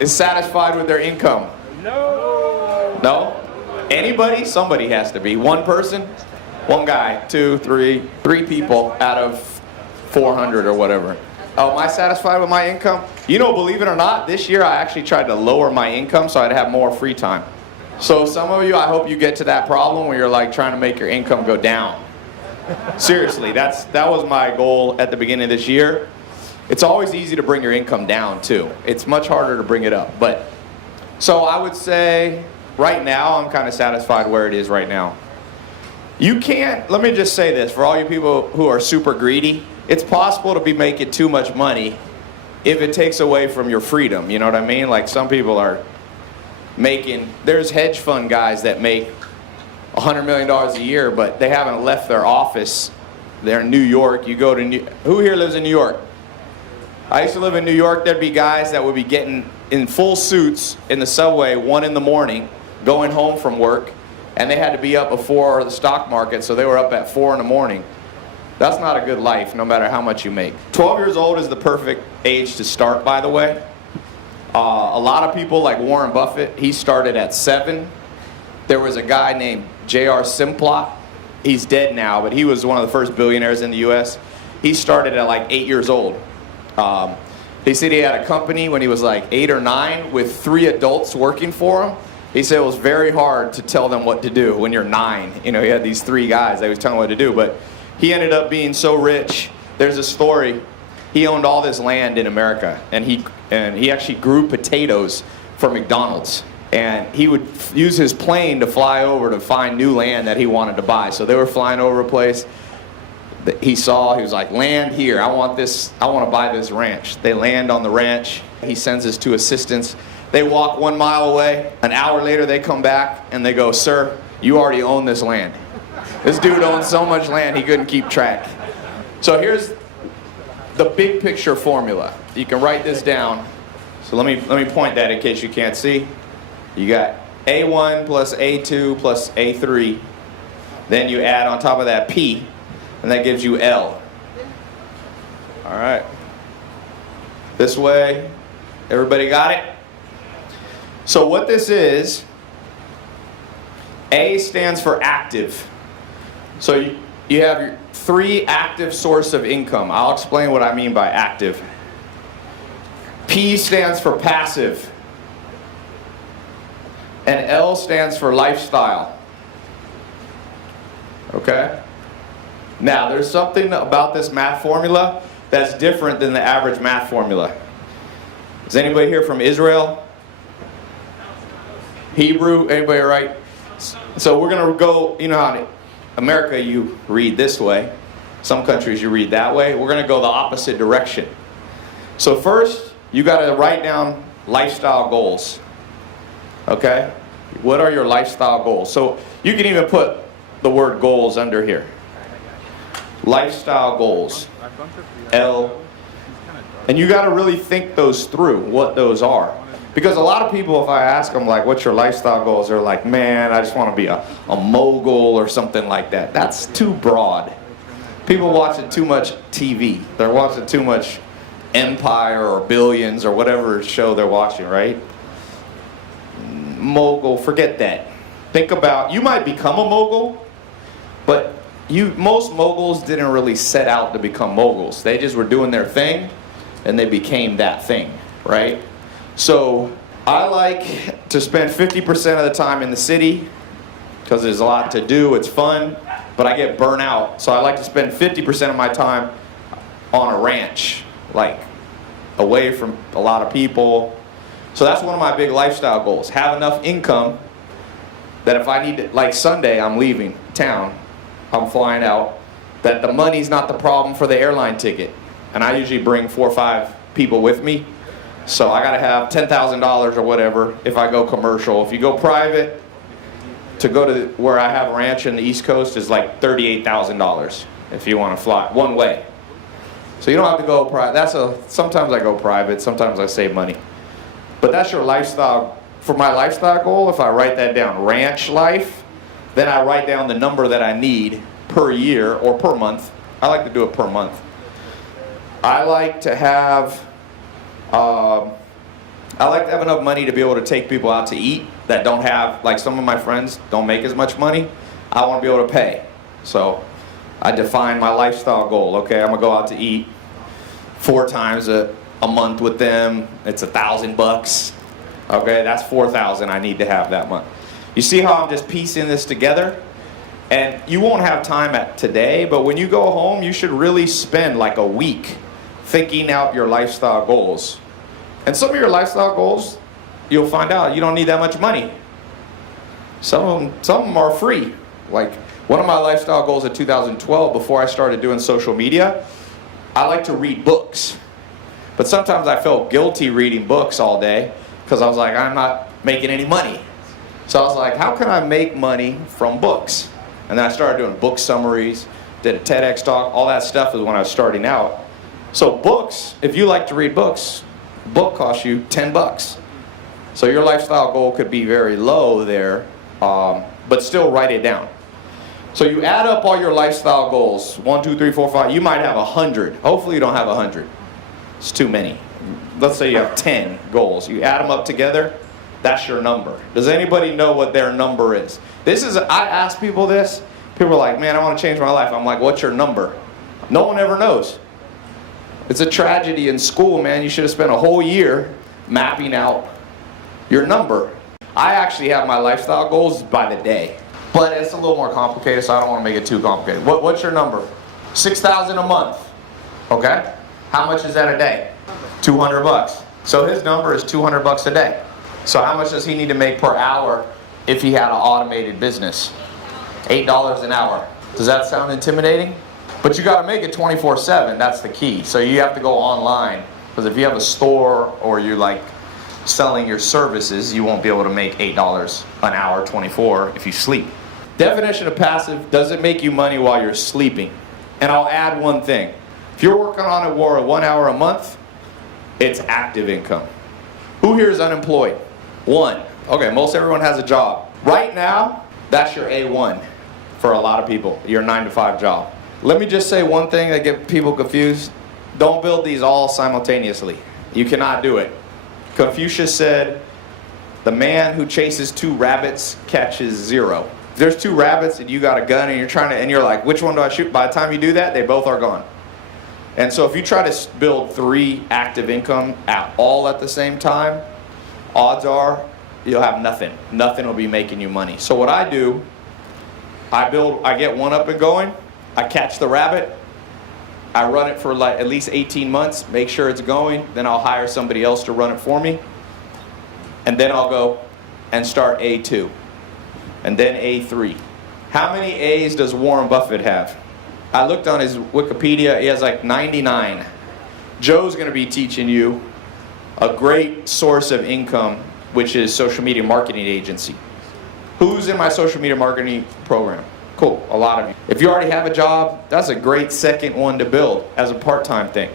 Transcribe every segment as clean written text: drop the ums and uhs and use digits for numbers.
is satisfied with their income? No. No? Anybody? Somebody has to be. One person? One guy, two, three people out of 400 or whatever. Oh, am I satisfied with my income? You know, believe it or not, this year I actually tried to lower my income so I'd have more free time. So some of you, I hope you get to that problem where you're like trying to make your income go down. Seriously, that was my goal at the beginning of this year. It's always easy to bring your income down too. It's much harder to bring it up. But so I would say right now I'm kind of satisfied where it is right now. You can't, let me just say this, for all you people who are super greedy, it's possible to be making too much money if it takes away from your freedom, you know what I mean? Like some people are making, there's hedge fund guys that make $100 million a year, but they haven't left their office. They're in New York. You go to who here lives in New York? I used to live in New York. There'd be guys that would be getting in full suits in the subway 1 in the morning, going home from work, and they had to be up before the stock market, so they were up at 4 in the morning. That's not a good life, no matter how much you make. 12 years old is the perfect age to start, by the way. A lot of people, like Warren Buffett, he started at 7. There was a guy named J.R. Simplot. He's dead now, but he was one of the first billionaires in the U.S. He started at like 8 years old. He said he had a company when he was like 8 or 9 with 3 adults working for him. He said it was very hard to tell them what to do when you're 9. You know, he had these 3 guys that was telling him what to do, but he ended up being so rich. There's a story. He owned all this land in America, and he actually grew potatoes for McDonald's. And he would use his plane to fly over to find new land that he wanted to buy. So they were flying over a place that he saw. He was like, land here. I want to buy this ranch. They land on the ranch. He sends his 2 assistants. They walk 1 mile away. An hour later, they come back, and they go, sir, you already own this land. This dude owns so much land, he couldn't keep track. So here's the big picture formula. You can write this down. So let me point that in case you can't see. You got A1 plus A2 plus A3. Then you add on top of that P, and that gives you L. All right. This way, everybody got it? So what this is, A stands for active. So you have your 3 active source of income. I'll explain what I mean by active. P stands for passive. And L stands for lifestyle. Okay? Now, there's something about this math formula that's different than the average math formula. Is anybody here from Israel? Hebrew? Anybody right? So we're going to go, you know how in America you read this way. Some countries you read that way. We're going to go the opposite direction. So first, you got to write down lifestyle goals. Okay? What are your lifestyle goals? So you can even put the word goals under here. Lifestyle goals. L. And you got to really think those through, what those are. Because a lot of people, if I ask them, like, what's your lifestyle goals? They're like, man, I just want to be a mogul or something like that. That's too broad. People watching too much TV. They're watching too much Empire or Billions or whatever show they're watching, right? Mogul, forget that. Think about, you might become a mogul, but most moguls didn't really set out to become moguls. They just were doing their thing, and they became that thing, right? So I like to spend 50% of the time in the city because there's a lot to do, it's fun, but I get burnt out. So I like to spend 50% of my time on a ranch, like away from a lot of people. So that's one of my big lifestyle goals. Have enough income that if I need to, like Sunday, I'm leaving town, I'm flying out, that the money's not the problem for the airline ticket. And I usually bring 4 or 5 people with me. So I gotta have $10,000 or whatever if I go commercial. If you go private, to go to where I have a ranch in the East Coast is like $38,000 if you want to fly one way. So you don't have to go private. Sometimes I go private, sometimes I save money. But that's your lifestyle. For my lifestyle goal, if I write that down, ranch life, then I write down the number that I need per year or per month. I like to do it per month. I like to have I like to have enough money to be able to take people out to eat that don't have, like some of my friends don't make as much money. I want to be able to pay. So I define my lifestyle goal. Okay, I'm gonna go out to eat 4 times a month with them. It's $1,000. Okay, that's 4,000 I need to have that month. You see how I'm just piecing this together? And you won't have time at today, but when you go home, you should really spend like a week thinking out your lifestyle goals. And some of your lifestyle goals, you'll find out you don't need that much money. Some of them are free. Like one of my lifestyle goals in 2012, before I started doing social media, I like to read books. But sometimes I felt guilty reading books all day because I was like, I'm not making any money. So I was like, how can I make money from books? And then I started doing book summaries, did a TEDx talk, all that stuff is when I was starting out. So books, if you like to read books, a book costs you $10. So your lifestyle goal could be very low there, but still write it down. So you add up all your lifestyle goals, 1, 2, 3, 4, 5, you might have 100. Hopefully you don't have 100. It's too many. Let's say you have 10 goals. You add them up together, that's your number. Does anybody know what their number is? I ask people this. People are like, man, I want to change my life. I'm like, what's your number? No one ever knows. It's a tragedy in school, man. You should have spent a whole year mapping out your number. I actually have my lifestyle goals by the day. But it's a little more complicated, so I don't want to make it too complicated. What's your number? 6,000 a month. Okay? How much is that a day? $200. So his number is $200 a day. So how much does he need to make per hour if he had an automated business? $8 an hour. Does that sound intimidating? But you got to make it 24/7. That's the key. So you have to go online, because if you have a store or you're like selling your services, you won't be able to make $8 an hour 24 if you sleep. Definition of passive: doesn't make you money while you're sleeping. And I'll add one thing. If you're working on it for 1 hour a month, it's active income. Who here is unemployed? One. Okay, most everyone has a job. Right now, that's your A1 for a lot of people, your 9-to-5 job. Let me just say one thing that gets people confused. Don't build these all simultaneously. You cannot do it. Confucius said, the man who chases 2 rabbits catches 0. If there's 2 rabbits and you got a gun and you're like, which one do I shoot? By the time you do that, they both are gone. And so if you try to build 3 active income all at the same time, odds are you'll have nothing. Nothing will be making you money. So what I do, I get one up and going, I catch the rabbit, I run it for like at least 18 months, make sure it's going, then I'll hire somebody else to run it for me, and then I'll go and start A2, and then A3. How many A's does Warren Buffett have? I looked on his Wikipedia, he has like 99. Joe's going to be teaching you a great source of income, which is social media marketing agency. Who's in my social media marketing program? Cool, a lot of you. If you already have a job, that's a great second one to build as a part-time thing.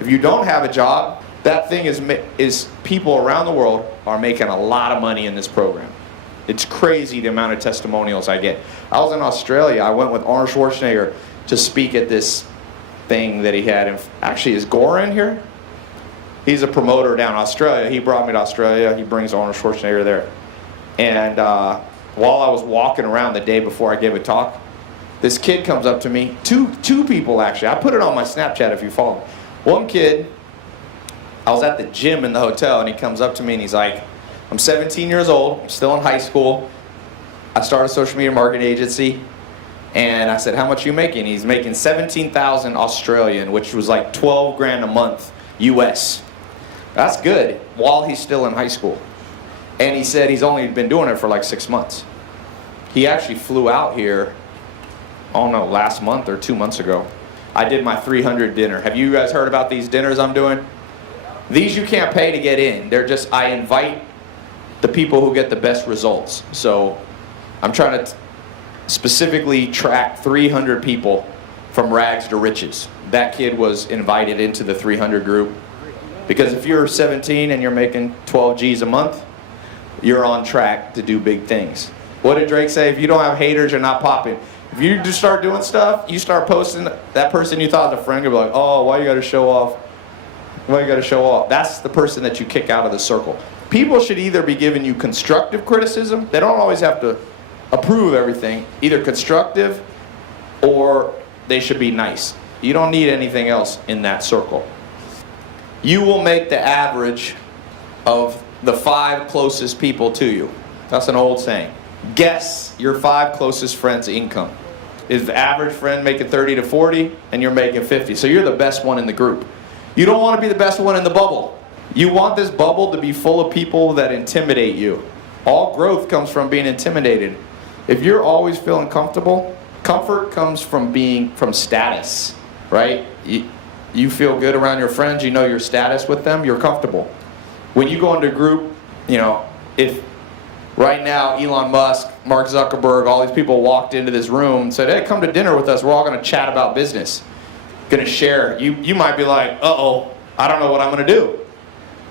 If you don't have a job, that thing is people around the world are making a lot of money in this program. It's crazy the amount of testimonials I get. I was in Australia. I went with Arnold Schwarzenegger to speak at this thing that he had. And actually, is Gore in here? He's a promoter down in Australia. He brought me to Australia. He brings Arnold Schwarzenegger there. And while I was walking around the day before I gave a talk, this kid comes up to me. Two people, actually. I put it on my Snapchat if you follow me. One kid, I was at the gym in the hotel, and he comes up to me and he's like, I'm 17 years old. I'm still in high school. I started a social media marketing agency. And I said, how much are you making? He's making 17,000 Australian, which was like 12 grand a month US. That's good, while he's still in high school. And he said he's only been doing it for like 6 months. He actually flew out here, I don't know, last month or 2 months ago. I did my 300 dinner. Have you guys heard about these dinners I'm doing? These you can't pay to get in. They're just, I invite the people who get the best results. So I'm trying to specifically track 300 people from rags to riches. That kid was invited into the 300 group. Because if you're 17 and you're making 12 G's a month, you're on track to do big things. What did Drake say? If you don't have haters, you're not popping. If you just start doing stuff, you start posting, that person you thought was a friend, you'll be like, oh, why you gotta show off? Why you got to show off? That's the person that you kick out of the circle. People should either be giving you constructive criticism. They don't always have to approve of everything. Either constructive or they should be nice. You don't need anything else in that circle. You will make the average of the 5 closest people to you. That's an old saying. Guess your 5 closest friends' income. Is the average friend making 30 to 40 and you're making 50? So you're the best one in the group. You don't want to be the best one in the bubble. You want this bubble to be full of people that intimidate you. All growth comes from being intimidated. If you're always feeling comfortable, comfort comes from status, right? You feel good around your friends, you know your status with them, you're comfortable. When you go into a group, if right now Elon Musk, Mark Zuckerberg, all these people walked into this room and said, hey, come to dinner with us, we're all going to chat about business, going to share. You might be like, uh-oh, I don't know what I'm going to do.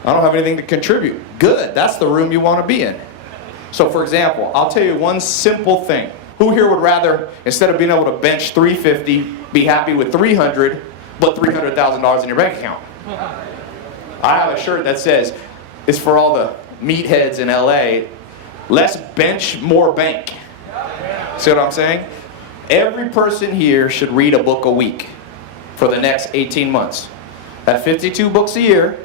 I don't have anything to contribute. Good, that's the room you want to be in. So for example, I'll tell you one simple thing. Who here would rather, instead of being able to bench 350, be happy with 300, but $300,000 in your bank account? I have a shirt that says, it's for all the meatheads in LA, less bench, more bank. See what I'm saying? Every person here should read a book a week for the next 18 months. That's 52 books a year.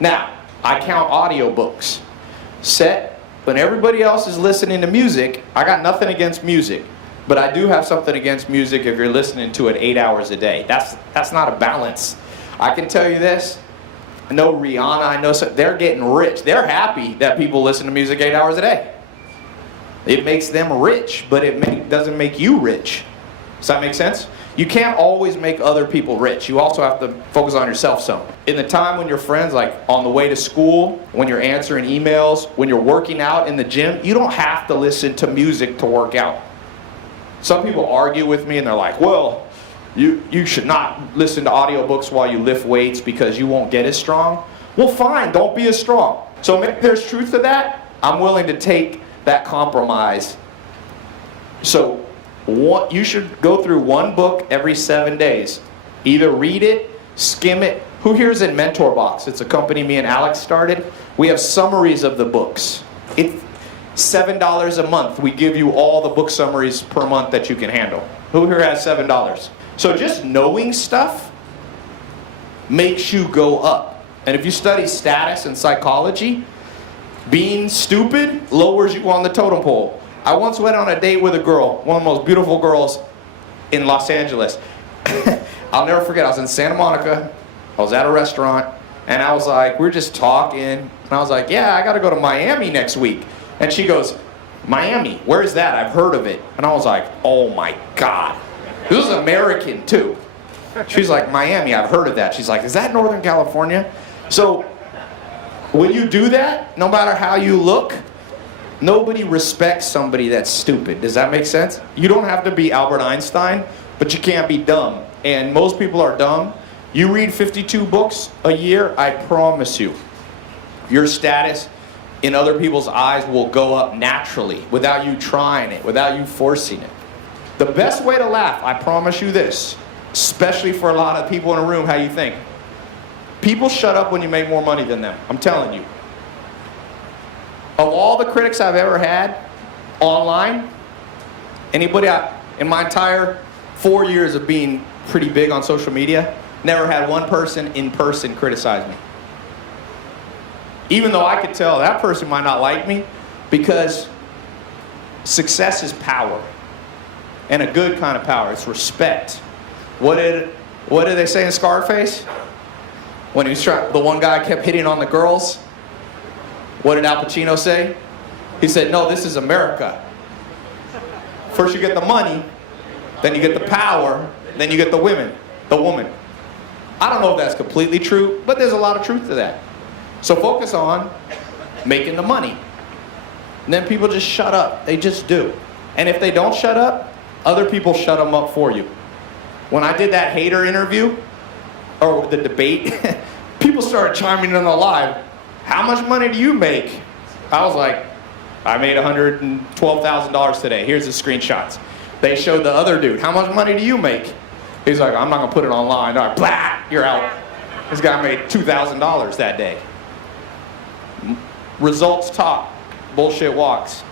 Now, I count audio books. When everybody else is listening to music, I got nothing against music. But I do have something against music if you're listening to it 8 hours a day. That's not a balance. I can tell you this. I know Rihanna, I know they're getting rich. They're happy that people listen to music 8 hours a day. It makes them rich, but it doesn't make you rich. Does that make sense? You can't always make other people rich. You also have to focus on yourself some. In the time when your friends, like on the way to school, when you're answering emails, when you're working out in the gym, you don't have to listen to music to work out. Some people argue with me and they're like, well, you should not listen to audiobooks while you lift weights because you won't get as strong. Well, fine, don't be as strong. So if there's truth to that, I'm willing to take that compromise. So you should go through one book every 7 days. Either read it, skim it. Who here is in Mentor Box? It's a company me and Alex started. We have summaries of the books. It's $7 a month. We give you all the book summaries per month that you can handle. Who here has $7? So just knowing stuff makes you go up. And if you study status and psychology, being stupid lowers you on the totem pole. I once went on a date with a girl, one of the most beautiful girls in Los Angeles. I'll never forget, I was in Santa Monica, I was at a restaurant, and I was like, we were just talking, and I was like, yeah, I gotta go to Miami next week. And she goes, Miami, where's that? I've heard of it. And I was like, oh my God. This is American too. She's like, Miami, I've heard of that. She's like, is that Northern California? So when you do that, no matter how you look, nobody respects somebody that's stupid. Does that make sense? You don't have to be Albert Einstein, but you can't be dumb. And most people are dumb. You read 52 books a year, I promise you, your status in other people's eyes will go up naturally without you trying it, without you forcing it. The best way to laugh, I promise you this, especially for a lot of people in a room, how you think. People shut up when you make more money than them. I'm telling you. Of all the critics I've ever had online, anybody in my entire 4 years of being pretty big on social media, never had one person in person criticize me. Even though I could tell that person might not like me, because success is power. And a good kind of power. It's respect. What did they say in Scarface? When he was the one guy kept hitting on the girls. What did Al Pacino say? He said, no, this is America. First you get the money, then you get the power, then you get the woman. I don't know if that's completely true, but there's a lot of truth to that. So focus on making the money. And then people just shut up. They just do. And if they don't shut up, other people shut them up for you. When I did that hater interview, or the debate, people started chiming in on the live. How much money do you make? I was like, I made $112,000 today. Here's the screenshots. They showed the other dude. How much money do you make? He's like, I'm not gonna put it online. All right, blah, you're out. This guy made $2,000 that day. Results talk, bullshit walks.